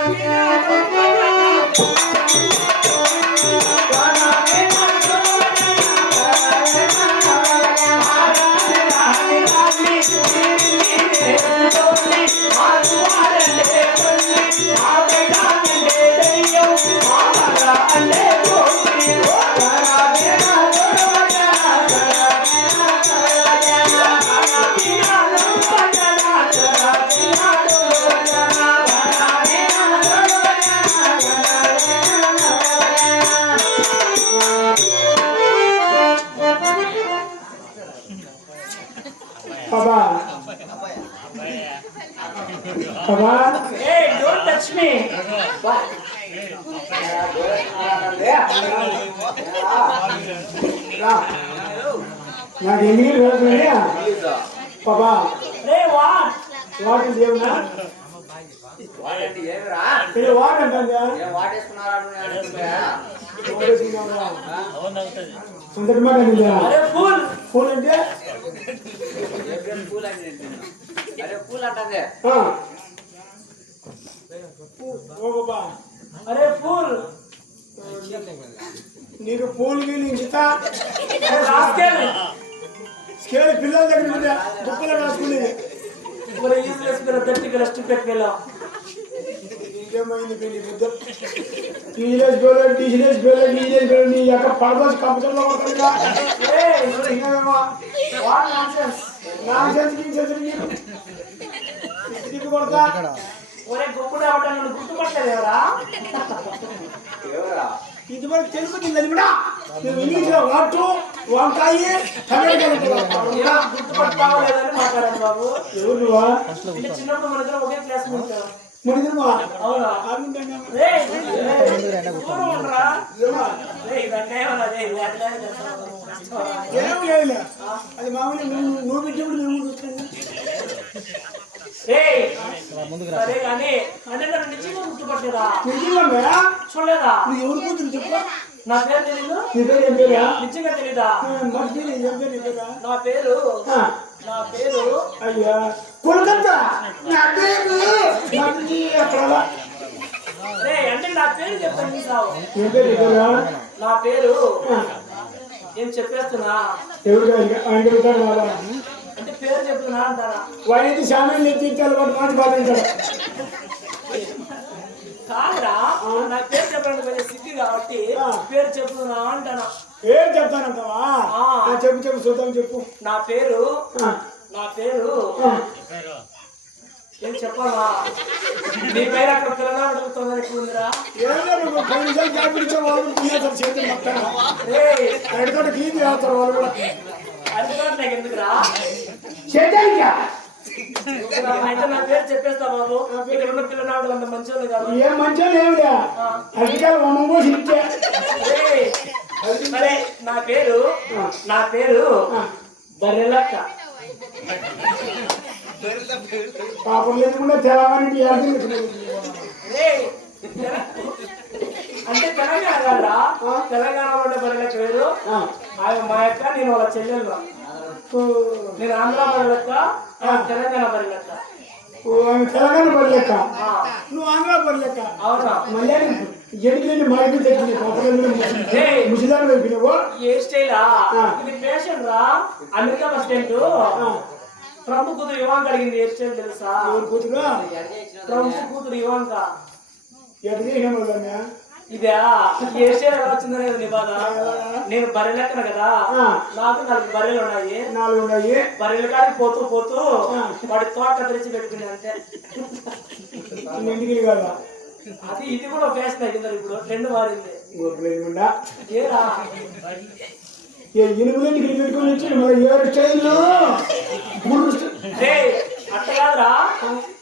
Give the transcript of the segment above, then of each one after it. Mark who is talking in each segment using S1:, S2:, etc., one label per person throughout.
S1: Thank you. Baba Baba
S2: Hey, don't touch me.
S1: రా. నాకు ఎన్ని
S2: what?
S1: వాటర్ దేవునా
S3: వాడండి ఏమిరా
S1: ఇది వాటర్ అంటుందా
S3: ఏం వాటేసుకున్నారా నువ్వు అనుకుంటా
S1: అందరి మాట నిజా
S2: అరే ఫుల్
S1: ఫోన్ అంటే?
S3: ఏం పూల్ అని నేను తిన్నా. అరే పూల్ అంటదే
S1: ఆ. ఓ బాబా
S2: అరే ఫుల్
S1: నీకు పూలు గీలు ఇంచుత
S2: అరే రాస్కెల్
S1: స్కేల్ పిల్లల దగ్గర ఉంటే బుక్కలో రాసుకునేది
S2: మరి యూజ్లెస్ పిల్ల దట్టి గల స్టూపిడ్ పిల్ల
S1: ఇంకేమైంది పెళ్ళి బుద్ధ? టీజీలేస్ బేలో టీజీలేస్ బేలో టీజీలేస్ బేలో నీ యొక్క కంప్యూటర్లో. నా
S2: ఒరే గొప్పడు అవడం నన్ను గుర్తుపట్టలేదు ఎవరా
S3: ఎవరా
S1: ఇది వరకు తెలుగు తింది కూడా నువ్వు ఇంగ్లీష్లో వాటు వంకాయ
S2: గుర్తుపడతావో లేదని మాట్లాడాను బాబు.
S1: ఎవరు నువ్వా?
S2: చిన్నప్పుడు మన ఇద్దరం ఒకే క్లాస్ ఉంటాం
S1: ఏం లేదు అది మామూలు నువ్వు పెట్టినప్పుడు మేము చూస్తాను
S2: రేయ్, సరే కానీ అంటే నన్ను నిజంగా గుర్తుపట్టలేదా?
S1: నిజంగా?
S2: చూడలేదా?
S1: నువ్వు ఎవరు కూతురు చెప్పు.
S2: నా పేరు తెలీదు?
S1: నీ పేరు ఏం పేరా?
S2: నిజంగా తెలీదా?
S1: పేరు? నీ పేరా?
S2: నా పేరు
S1: ఆ,
S2: నా పేరు
S1: అయ్యా. కొలకత్తా నా పేరు.
S2: అంటే నా పేరు చెప్తాను నీ
S1: పేరు నీ పేరా
S2: నా పేరు
S1: ఆ,
S2: ఏం చెప్పేస్తున్నా?
S1: ఎవరు
S2: అంటే పేరు చెప్తున్నా అంటారా?
S1: వాడైతే శామీలు ఎత్తించాలి వాడు మాట బాధించాడు
S2: కాదురా నా పేరు చెప్పడానికి కొంచెం సిగ్గు కాబట్టి పేరు చెప్తున్నా అంటానా?
S1: ఏం చెప్తానంటావా? చెప్పు చెప్పు చూద్దాం చెప్పు.
S2: నా పేరు నా పేరు చెప్పాలా? నీ పేరు అక్కడ పిల్లలు అడుగుతుందని ఎక్కువ ఉందిరా?
S1: ఏం లేదు, నువ్వు పది నిమిషాలు గ్యాప్ ఇచ్చే వాళ్ళు తినేస్తారు చేతులు మొత్తం
S2: రే
S1: ఎడతోటి క్లీన్ చేస్తారు వాళ్ళు కూడా.
S2: ఎందుకురా?
S1: చేద్దానికా
S2: అయితే నా పేరు చెప్పేస్తా బాబు. ఇక్కడ ఉన్న పిల్లలు అంత కాదు.
S1: ఏం అధికారులు కోసం ఇచ్చే
S2: రేయ్, సరే నా పేరు నా పేరు బర్రెలక్క.
S1: పాపం లేకుండా తెలవని
S2: రేయ్, తెల- అంటే తెలంగాణ తెలంగాణ ఉండే బర్రెలక్క వేరు మా యొక్క నేను వాళ్ళ చెల్లెలు నేను ఆంధ్ర బర్రెలక్క ఆమె తెలంగాణ బర్రెలక్క
S1: ఆమె తెలంగాణ
S2: ఆ,
S1: నువ్వు ఆంధ్ర పడలేక
S2: అవునా?
S1: మళ్ళీ. ముసలాన్ని వైపినవు
S2: ఏ స్టైలా. ఇది పేషెంట్ రా? అమెరికా ప్రెసిడెంట్ ట్రంప్ కూతురు ఇవాంక అడిగింది ఏ స్టైల్ తెలుసా?
S1: ఎవరు కూతురు?
S2: ట్రంప్ కూతురు ఇవాంక ఇదే? ఏ స్టైల్ ఎలా వచ్చిందో లేదు నీ బాధ. నేను బర్రె లెక్కన కదా. నాకు నాలుగు బర్రెలు ఉన్నాయి.
S1: నాలుగు ఉన్నాయి.
S2: బర్రెల కాడికి పోతూ పోతూ. వాడి తోట కత్తిరించి పెట్టుకుని అంతే. అది ఇది కూడా ఫ్యాషన్ అయిపోయింది ఇప్పుడు. ట్రెండ్ మారింది ఏరా?
S1: ఏ పెట్టుకొని వచ్చి మరి ఏడు స్టైల్లో? గురు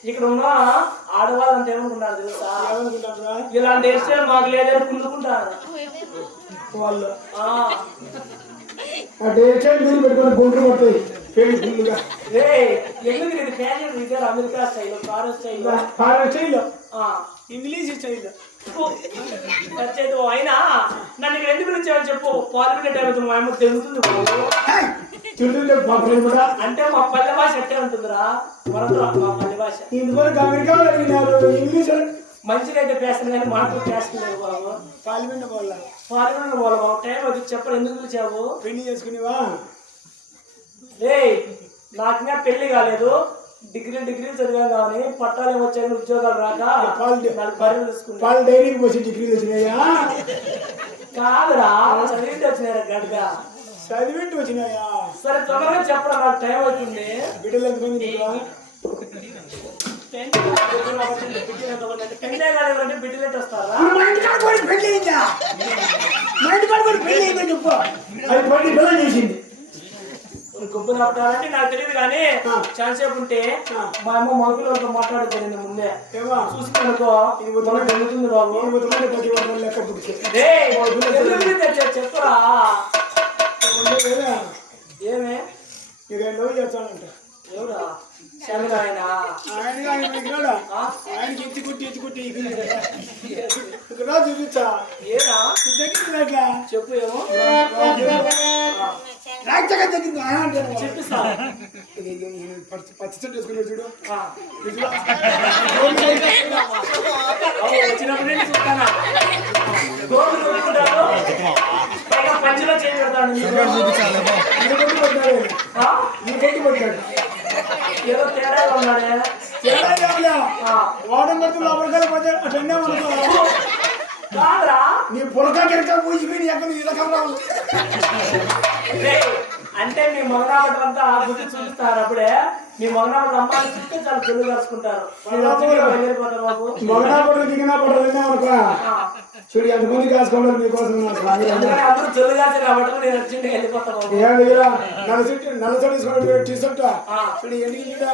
S2: ఇక్కడ ఉన్న ఆడవాళ్ళంతా ఏమనుకున్నారు తెలుసా?
S1: ఏమనుకుంటారా
S2: ఇలాంటి స్టైల్ మాకు లేదని కుళ్ళుకుంటారు
S1: వాళ్ళు
S2: ఆ,
S1: ఆ డే స్టైల్ మీరు పెట్టుకొని గుండ్రు పడతాయి పెళ్ళి ఫుల్గా
S2: రే ఎందుకు ఇది ఫ్యాషన్ ఇదే అమెరికా స్టైల్
S1: ఇంగ్లీష్ స్టైల్
S2: ఫు, నచ్చేది అయినా? నన్ను ఇక్కడ ఎందుకు పిలిచావని చెప్పు. అవుతుంది మా అమ్మ తెలుగుతుంది
S1: కూడా
S2: అంటే మా పల్లె భాష ఎట్టే ఉంటుందిరా? వరదరా మా పల్లె భాష.
S1: ఇంతవరకు అమెరికాలో అడిగినారు ఇంగ్లీష్
S2: మంచిగా అయితే పేస్తాను కానీ మనకు పేస్తాను లేదు బాబు. పాల్గొన్న వాళ్ళు. బాబు టైం అది చెప్పరు ఎందుకు పిలిచావు?
S1: పెళ్ళి చేసుకునేవా?
S2: రే నాకు పెళ్ళి కాలేదు. డిగ్రీ డిగ్రీ చదివాను కానీ పట్టాలు వచ్చాయి ఉద్యోగాలు రాక బర్రెలు
S1: పాలు డైరీకి పోసి డిగ్రీలు వచ్చినాయా?
S2: కాదురా చదివితే వచ్చినారు గడిగా.
S1: చదివింటి వచ్చినాయా?
S2: సరే తొందరగా చెప్పరా నాకు టైం అవుతుంది.
S1: బిడ్డలు ఎంతమంది
S2: పెళ్ళి
S1: పెళ్ళి చెప్పు. అది పది పిల్లలు చేసింది.
S2: నప్పటాలంటే నాకు తెలియదు కానీ సేపు ఉంటే మా అమ్మ మగపిల్లలతో మాట్లాడుతుంది ముందే. చూసుకునుకో మనకు తెలుగుతుంది బాబు. చెప్పురా. ఏమే? ఎవరా? ఆయన.
S1: ఆయనకి ఎత్తి కొట్టి ఎత్తి కొట్టి చూపించా.
S2: ఏరా? చెప్పు ఏమో.
S1: రాజ్యగా ఆయన పచ్చి పచ్చి చెట్టు వేసుకున్నాడు చూడు.
S2: ఏదో తేడాగా ఉన్నాడే.
S1: తేడా ఏమలే
S2: ఆ.
S1: వాడం పడుతు లోపలికి పోతే నీ పులక గిరక పూసిపోయి ఎక్కడ ఇలా కలరావు
S2: రేయ్, అంటే మీ మగనాపటంతా ఆ బుద్ధి చూపిస్తారు అప్పుడే. మీ మగనాపట అమ్మాయిని చూస్తే చాలా పెళ్ళి కలుసుకుంటారు మీరు వచ్చి ఇక్కడ బయలుదేరిపోతారు బాబు.
S1: మగనా పడరు దిగినా పడరు అనుకో. చూడు ఎంతమంది నా స్వామి
S2: అందుకని అందరూ చెల్లు కాసి కాబట్టి నేను అర్జెంట్గా వెళ్ళిపోతాను
S1: నల్ల చెట్టు నల్ల చెట్టు తీసుకోవడం టీ షర్ట్. చూడు ఎందుకు?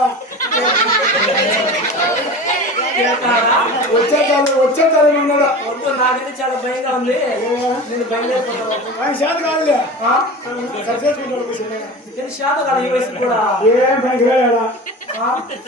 S1: వచ్చే చాలు వచ్చే చాలు ఉన్నాడు?
S2: నాకైతే చాలా భయంగా ఉంది. నేను
S1: ఆయన చేత కాదులే. చేసుకుంటాడు.
S2: నేను శాతం కదా ఈ వయసు కూడా.
S1: ఏం
S2: ఆ?